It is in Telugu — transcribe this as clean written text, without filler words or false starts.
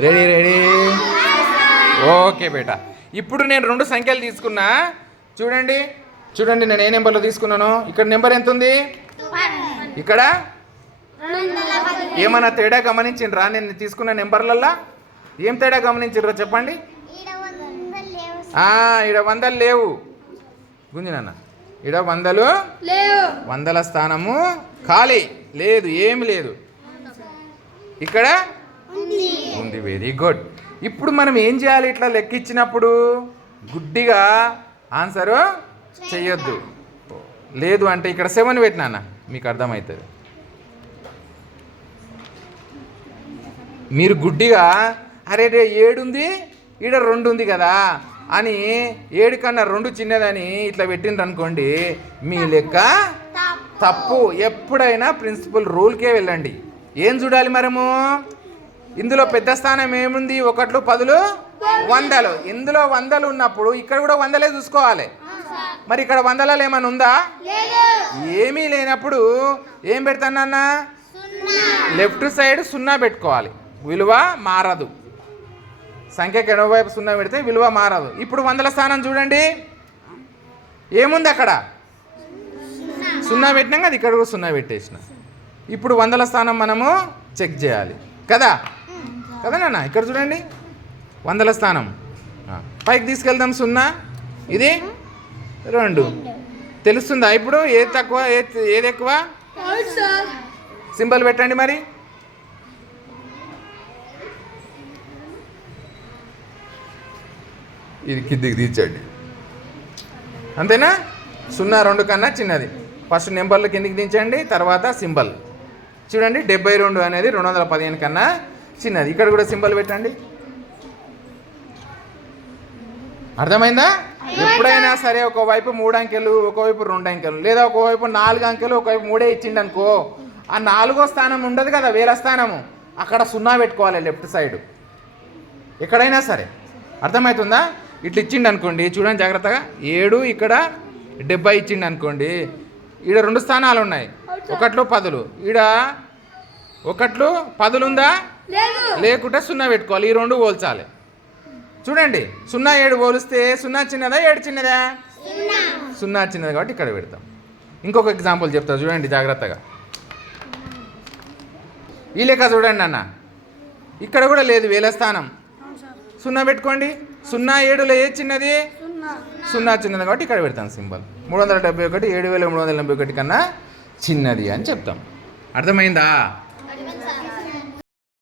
రెడీ రెడీ ఓకే బేటా. ఇప్పుడు నేను రెండు సంఖ్యలు తీసుకున్నా. చూడండి చూడండి, నేను ఏ నెంబర్లో తీసుకున్నాను. ఇక్కడ నెంబర్ ఎంత ఉంది, ఇక్కడ ఏమన్నా తేడా గమనించిండ్రా? నేను తీసుకున్న నెంబర్లల్లో ఏం తేడా గమనించిండ్రా చెప్పండి. ఈడ వందలు లేవు గుంజి నాన్న, ఈడ వందలు వందల స్థానము ఖాళీ లేదు, ఏమి లేదు. ఇక్కడ ఉంది. Very good. ఇప్పుడు మనం ఏం చేయాలి? ఇట్లా లెక్కించినప్పుడు గుడ్డిగా ఆన్సరు చెయ్యొద్దు. లేదు అంటే ఇక్కడ 7 పెట్టినా మీకు అర్థమవుతుంది. మీరు గుడ్డిగా అరే 7 ఉంది, ఈడ 2 ఉంది కదా అని 7 కన్నా 2 చిన్నదని ఇట్లా పెట్టిండ్రు అనుకోండి, మీ లెక్క తప్పు. ఎప్పుడైనా ప్రిన్సిపల్ రూల్కే వెళ్ళండి. ఏం చూడాలి మనము? ఇందులో పెద్ద స్థానం ఏముంది? 1, 10, 100. ఇందులో 100 ఉన్నప్పుడు ఇక్కడ కూడా 100లే చూసుకోవాలి. మరి ఇక్కడ 100లలో ఏమైనా ఉందా? ఏమీ లేనప్పుడు ఏం పెడతానన్న? లెఫ్ట్ సైడ్ 0 పెట్టుకోవాలి, విలువ మారదు. సంఖ్యకి ఎడమవైపు 0 పెడితే విలువ మారదు. ఇప్పుడు 100ల స్థానం చూడండి, ఏముంది అక్కడ? 0 పెట్టినాక అది ఇక్కడ కూడా 0 పెట్టేసిన. ఇప్పుడు 100ల స్థానం మనము చెక్ చేయాలి కదా కదా నాన్న. ఇక్కడ చూడండి 100ల స్థానం పైకి తీసుకెళ్దాం. 0 ఇది 2 తెలుస్తుందా ఇప్పుడు? ఏది తక్కువ ఏది ఎక్కువ? సింబల్ పెట్టండి మరి. ఇది కిందికి తీర్చండి, అంతేనా? 0, 2 కన్నా చిన్నది. ఫస్ట్ నెంబర్లు కిందికి దించండి, తర్వాత సింబల్ చూడండి. 72 అనేది 215 కన్నా చిన్నది. ఇక్కడ కూడా సింబల్ పెట్టండి. అర్థమైందా? ఎప్పుడైనా సరే ఒకవైపు 3 అంకెలు, ఒకవైపు 2 అంకెలు, లేదా ఒకవైపు 4 అంకెలు, ఒకవైపు 3 ఇచ్చిండు అనుకో, ఆ 4వ స్థానం ఉండదు కదా, వేల స్థానము, అక్కడ 0 పెట్టుకోవాలి లెఫ్ట్ సైడ్ ఎక్కడైనా సరే. అర్థమవుతుందా? ఇట్లా ఇచ్చిండు అనుకోండి, చూడండి జాగ్రత్తగా. 7 ఇక్కడ 70 ఇచ్చిండు అనుకోండి, ఈడ 2 స్థానాలు ఉన్నాయి, 1, 10. ఈడ 1, 10 ఉందా? లేకుంటే 0 పెట్టుకోవాలి. ఈ 2 పోల్చాలి. చూడండి 0, 7 పోలిస్తే 0 చిన్నదా 7 చిన్నదా? 0 చిన్నది కాబట్టి ఇక్కడ పెడతాం. ఇంకొక ఎగ్జాంపుల్ చెప్తా చూడండి జాగ్రత్తగా. ఈ లెక్క చూడండి అన్న, ఇక్కడ కూడా లేదు వేల స్థానం, 0 పెట్టుకోండి. 0, 7లో ఏది చిన్నది? 0 చిన్నది కాబట్టి ఇక్కడ పెడతాం సింబల్. 371 7381 కన్నా చిన్నది అని చెప్తాం. అర్థమైందా?